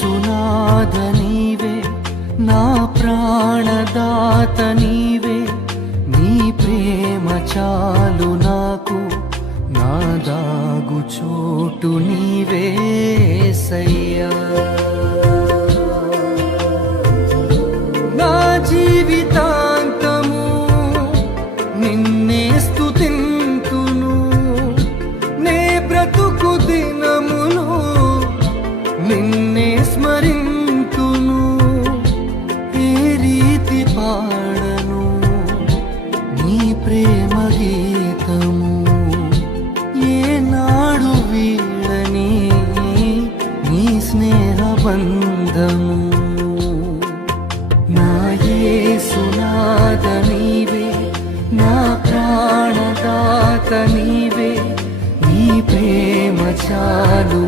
యేసునాథ నీవే, నా ప్రాణదాత నీవే, నీ ప్రేమ చాలు నాకు, నా దాగు చోటు నీవే యేసయ్యా. నా జీవితాంతము నిన్నే స్తుతింతును, నే బ్రతుకు దినములు నిన్నే స్మరింతును. ఏ రీతి పాడను నీ ప్రేమ గీతము, ఏనాడు వీడని నీ స్నేహ బంధము. నా యేసునాథ నీవే, నా ప్రాణదాత నీవే, నీ ప్రేమ చాలు